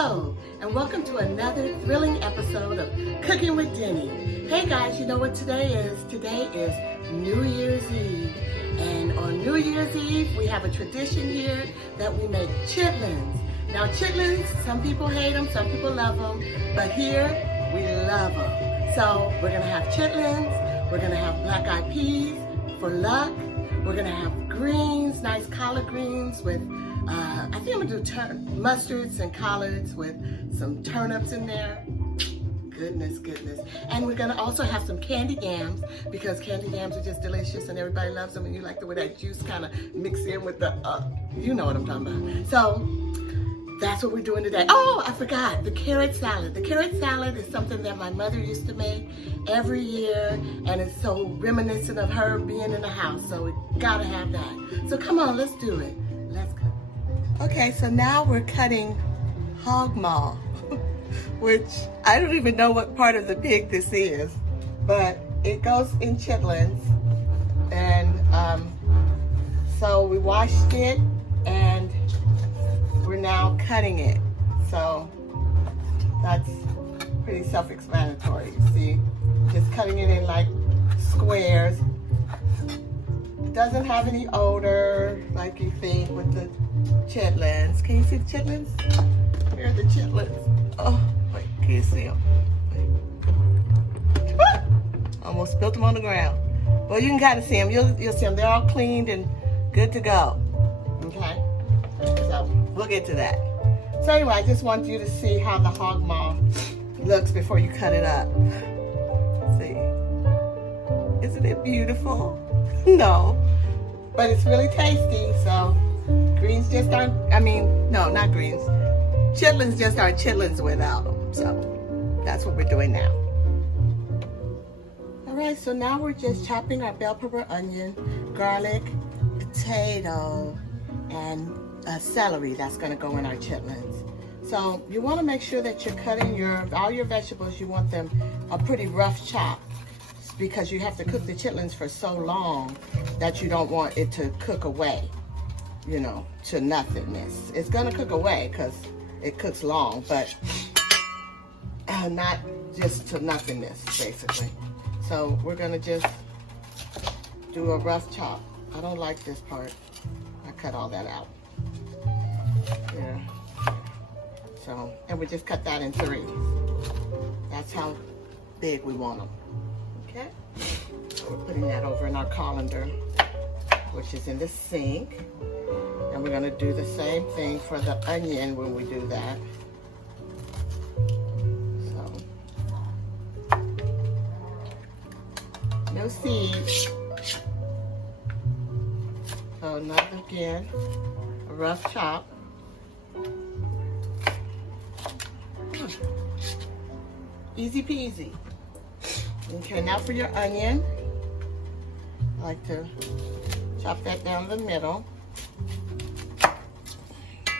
Hello, and welcome to another thrilling episode of Cooking with Jenny. Hey guys, you know what today is? Today is New Year's Eve. And on New Year's Eve, we have a tradition here that we make chitlins. Now chitlins, some people hate them, some people love them, but here we love them. So we're gonna have chitlins, we're gonna have black-eyed peas for luck, we're gonna have greens, nice collard greens with I think I'm gonna do mustards and collards with some turnips in there. Goodness. And we're gonna also have some candy yams because candy yams are just delicious and everybody loves them, and you like the way that juice kind of mix in with the, you know what I'm talking about. So that's what we're doing today. Oh, I forgot, the carrot salad. The carrot salad is something that my mother used to make every year, and it's so reminiscent of her being in the house, so we gotta have that. So come on, let's do it. Let's go. Okay, so now we're cutting hog maw, which I don't even know what part of the pig this is, but it goes in chitlins. And so we washed it and we're now cutting it. So that's pretty self-explanatory. You see, just cutting it in like squares. It doesn't have any odor like you think with the chitlins. Can you see the chitlins? Here are the chitlins. Oh, wait, can you see them? Almost spilled them on the ground. Well, you can kind of see them. You'll see them. They're all cleaned and good to go. Okay? So, we'll get to that. So anyway, I just want you to see how the hog maw looks before you cut it up. See? Isn't it beautiful? No. But it's really tasty, so greens just aren't, no, not greens. Chitlins just aren't chitlins without them. So that's what we're doing now. All right, so now we're just chopping our bell pepper, onion, garlic, potato, and celery that's gonna go in our chitlins. So you wanna make sure that you're cutting all your vegetables, you want them a pretty rough chop, because you have to cook the chitlins for so long that you don't want it to cook away, you know, to nothingness. It's gonna cook away because it cooks long, but not just to nothingness, basically. So we're gonna just do a rough chop. I don't like this part. I cut all that out. Yeah. So, and we just cut that in threes. That's how big we want them. Okay? So we're putting that over in our colander, which is in the sink. And we're gonna do the same thing for the onion when we do that. So, no seeds. So another, again, a rough chop. Easy peasy. Okay, now for your onion. I like to chop that down the middle.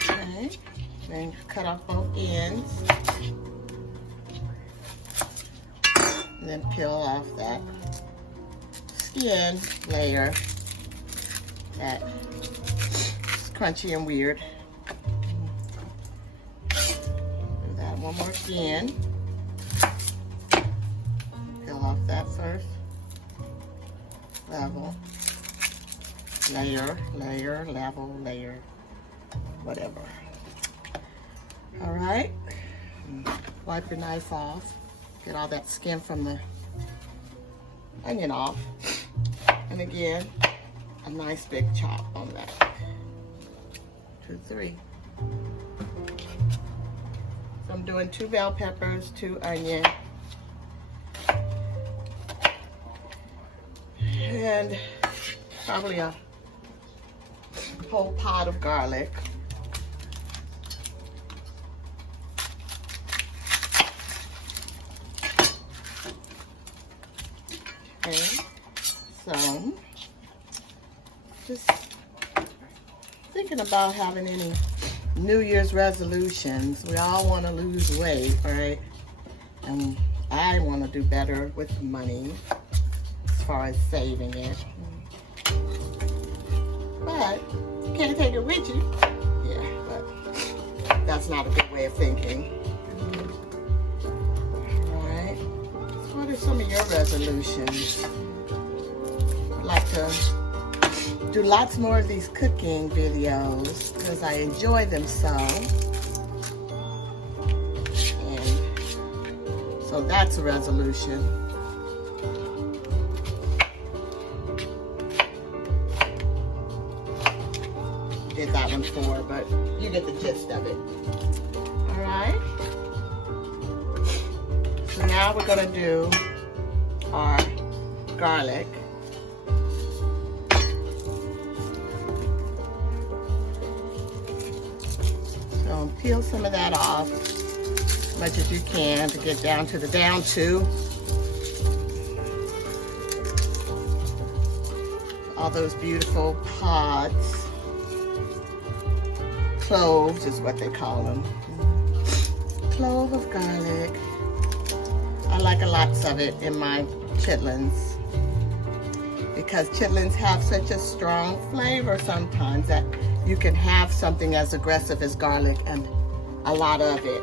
Okay, then cut off both ends. And then peel off that skin layer that's crunchy and weird. Do that one more again. Peel off that first. Level. Layer, level, layer, whatever. All right, wipe your knife off. Get all that skin from the onion off. And again, a nice big chop on that. 2, 3. So I'm doing 2 bell peppers, 2 onion, and probably a whole pot of garlic. Okay, so just thinking about having any New Year's resolutions. We all want to lose weight, right? And I want to do better with money as far as saving it. But you can't take it with you. Yeah, but that's not a good way of thinking. All right. So what are some of your resolutions? I'd like to do lots more of these cooking videos because I enjoy them so. And so that's a resolution. Did that one for, but you get the gist of it. All right. So now we're gonna do our garlic. So peel some of that off as much as you can to get down to the down to. All those beautiful pods. Cloves is what they call them. Clove of garlic. I like a lot of it in my chitlins because chitlins have such a strong flavor sometimes that you can have something as aggressive as garlic and a lot of it,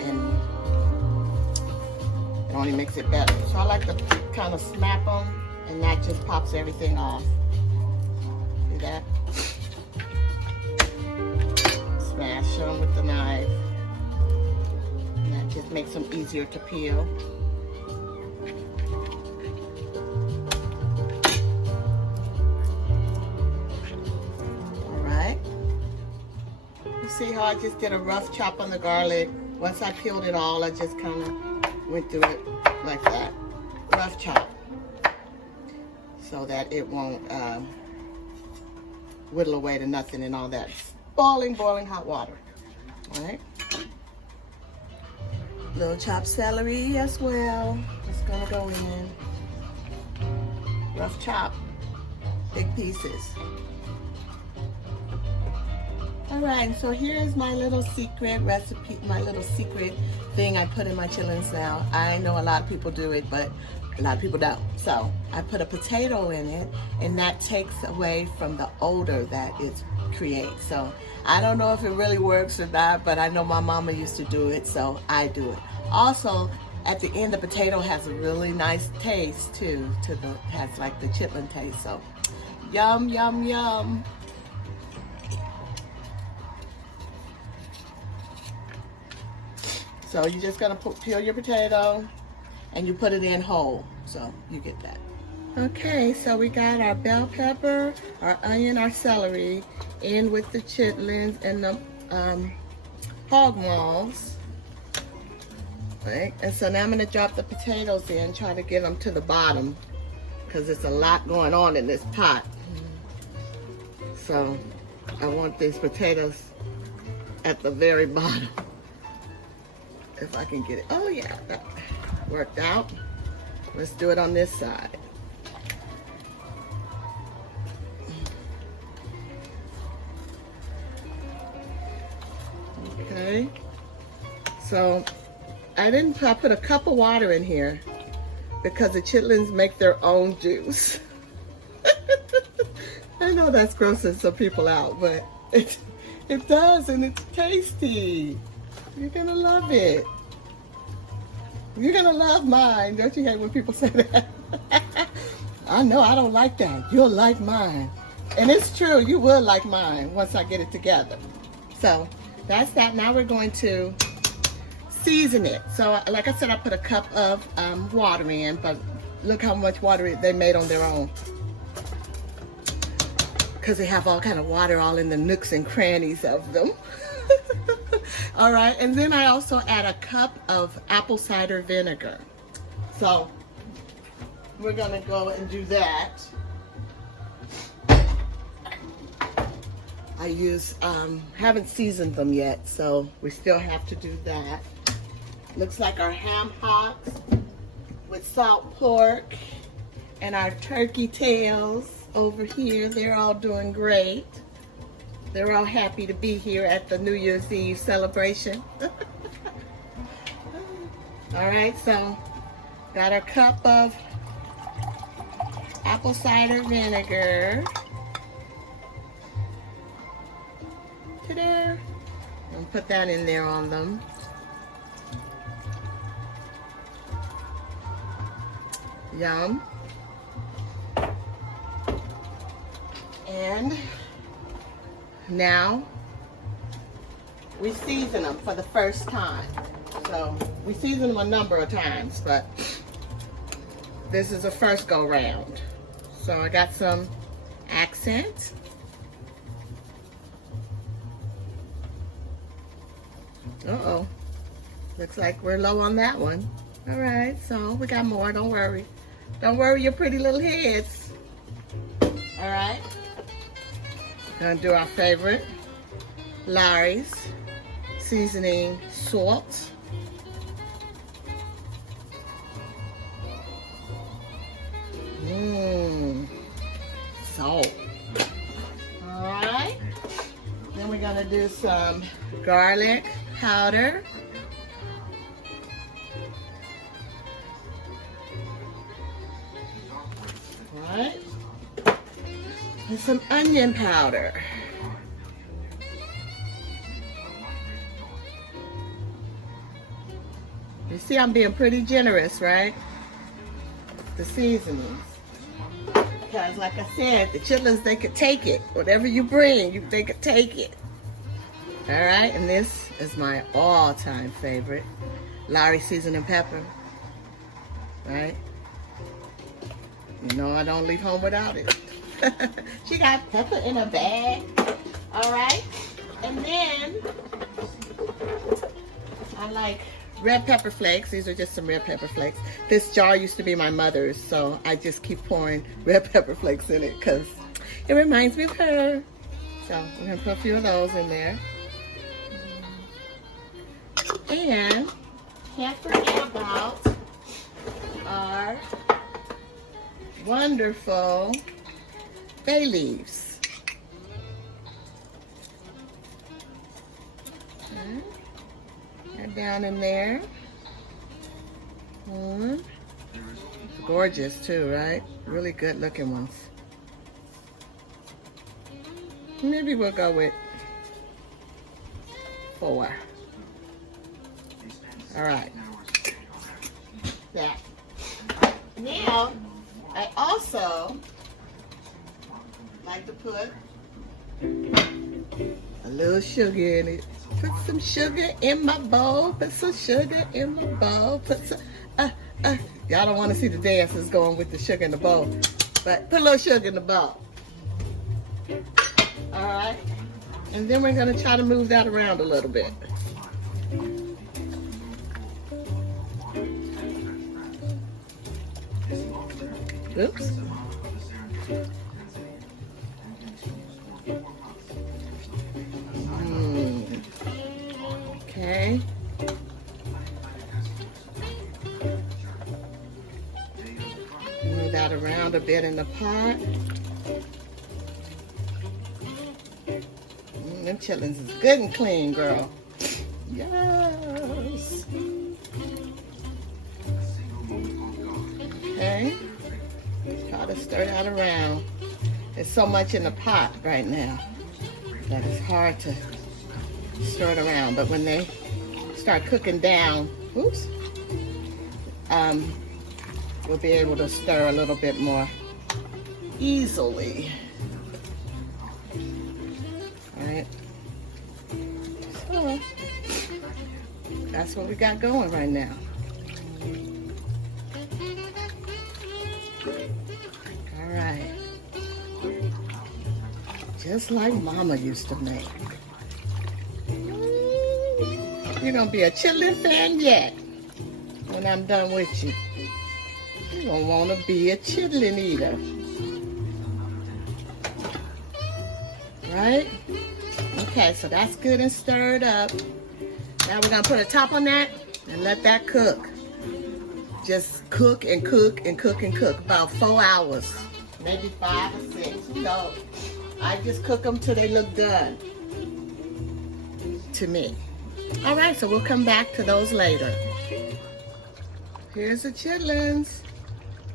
and it only makes it better. So I like to kind of snap them, and that just pops everything off. See that? Smash them with the knife, and that just makes them easier to peel. All right. You see how I just did a rough chop on the garlic? Once I peeled it all, I just kind of went through it like that. Rough chop. So that it won't whittle away to nothing and all that. Boiling hot water. All right. Little chopped celery as well. It's gonna go in. Rough chop, big pieces. All right, so here's my little secret recipe, my little secret thing I put in my chitlins now. I know a lot of people do it, but a lot of people don't. So I put a potato in it, and that takes away from the odor that it creates. So I don't know if it really works or not, but I know my mama used to do it, so I do it. Also, at the end, the potato has a really nice taste too. Has like the chitlin taste. So yum, yum, yum. So you're just gonna peel your potato and you put it in whole. So you get that. Okay, so we got our bell pepper, our onion, our celery in with the chitlins and the hog maws. Right? And so now I'm gonna drop the potatoes in, try to get them to the bottom because there's a lot going on in this pot. So I want these potatoes at the very bottom. If I can get it. Oh yeah, that worked out. Let's do it on this side. Okay. So I put a cup of water in here because the chitlins make their own juice. I know that's grossing some people out, but it does, and it's tasty. You're gonna love it. You're gonna love mine. Don't you hate when people say that? I know I don't like that. You'll like mine. And it's true, you will like mine once I get it together. So that's that. Now we're going to season it. So like I said, I put a cup of water in, but look how much water they made on their own. Because they have all kind of water all in the nooks and crannies of them. All right, and then I also add a cup of apple cider vinegar. So we're gonna go and do that. Haven't seasoned them yet, so we still have to do that. Looks like our ham hocks with salt pork and our turkey tails over here, they're all doing great. They're all happy to be here at the New Year's Eve celebration. All right, so got our cup of apple cider vinegar. Ta-da! And put that in there on them. Yum. And now we season them for the first time. So we season them a number of times, but this is a first go round. So I got some accent. Uh-oh. Looks like we're low on that one. All right, so we got more, don't worry. Don't worry your pretty little heads. All right. Gonna do our favorite, Larry's seasoning salt. Salt. All right. Then we're gonna do some garlic powder. All right. And some onion powder. You see, I'm being pretty generous, right? The seasonings. Because like I said, the chitlins, they could take it. Whatever you bring, they could take it. All right, and this is my all-time favorite, Larry seasoning pepper. Right? You know I don't leave home without it. She got pepper in a bag. All right, and then I like red pepper flakes. These are just some red pepper flakes. This jar used to be my mother's, so I just keep pouring red pepper flakes in it because it reminds me of her. So we're gonna put a few of those in there. And can't forget about our wonderful bay leaves. Okay. That down in there. Gorgeous too, right? Really good looking ones. Maybe we'll go with 4. All right. That. Now, I also like to put a little sugar in it. Put some sugar in my bowl. Put some sugar in my bowl. Put some, Y'all don't want to see the dancers going with the sugar in the bowl, but put a little sugar in the bowl. All right. And then we're going to try to move that around a little bit. Oops. Okay. Move that around a bit in the pot. Them chitlins is good and clean, girl. Yes. Okay. Try to stir that around. There's so much in the pot right now that it's hard to stir it around. But when they start cooking down, oops, we'll be able to stir a little bit more easily. All right. So that's what we got going right now. All right. Just like Mama used to make. You're gonna be a chitlin fan yet when I'm done with you. You're gonna wanna be a chitlin eater. Right? Okay, so that's good and stirred up. Now we're gonna put a top on that and let that cook. Just cook and cook and cook and cook. About 4 hours, maybe 5 or 6, who knows? I just cook them till they look done to me. All right, so we'll come back to those later. Here's the chitlins.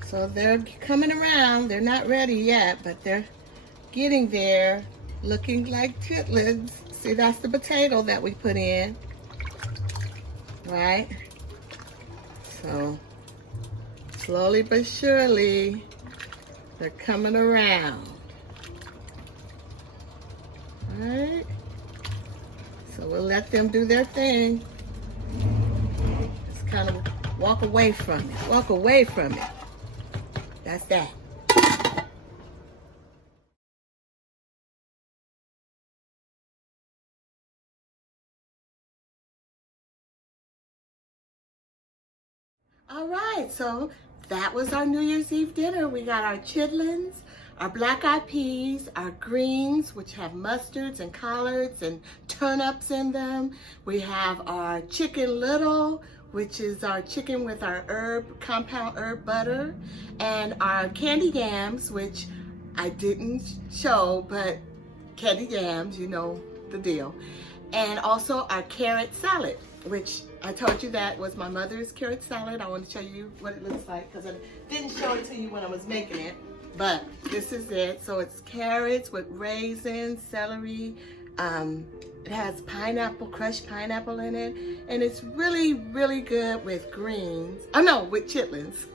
So they're coming around. They're not ready yet, but they're getting there, looking like chitlins. See, that's the potato that we put in, right? So, slowly but surely, they're coming around. All right? So we'll let them do their thing. Just kind of walk away from it. Walk away from it. That's that. All right, so that was our New Year's Eve dinner. We got our chitlins, our black-eyed peas, our greens, which have mustards and collards and turnips in them. We have our chicken little, which is our chicken with our compound herb butter, and our candied yams, which I didn't show, but candied yams, you know the deal. And also our carrot salad, which I told you that was my mother's carrot salad. I want to show you what it looks like because I didn't show it to you when I was making it, but this is it. So it's carrots with raisins, celery. It has pineapple, crushed pineapple in it, and it's really, really good with greens. Oh no, with chitlins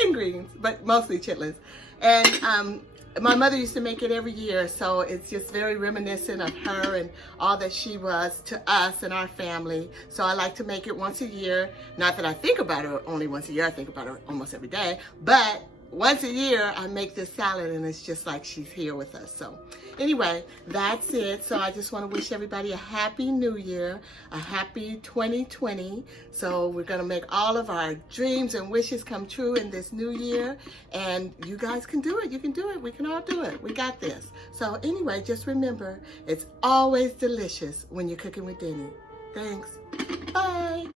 and greens, but mostly chitlins. And my mother used to make it every year, so it's just very reminiscent of her and all that she was to us and our family. So I like to make it once a year. Not that I think about her only once a year, I think about her almost every day, but once a year I make this salad and it's just like she's here with us. So anyway, that's it. So I just want to wish everybody a happy new year, a happy 2020. So we're going to make all of our dreams and wishes come true in this new year, and you guys can do it. You can do it. We can all do it. We got this. So anyway, just remember, it's always delicious when you're cooking with Denny. Thanks. Bye.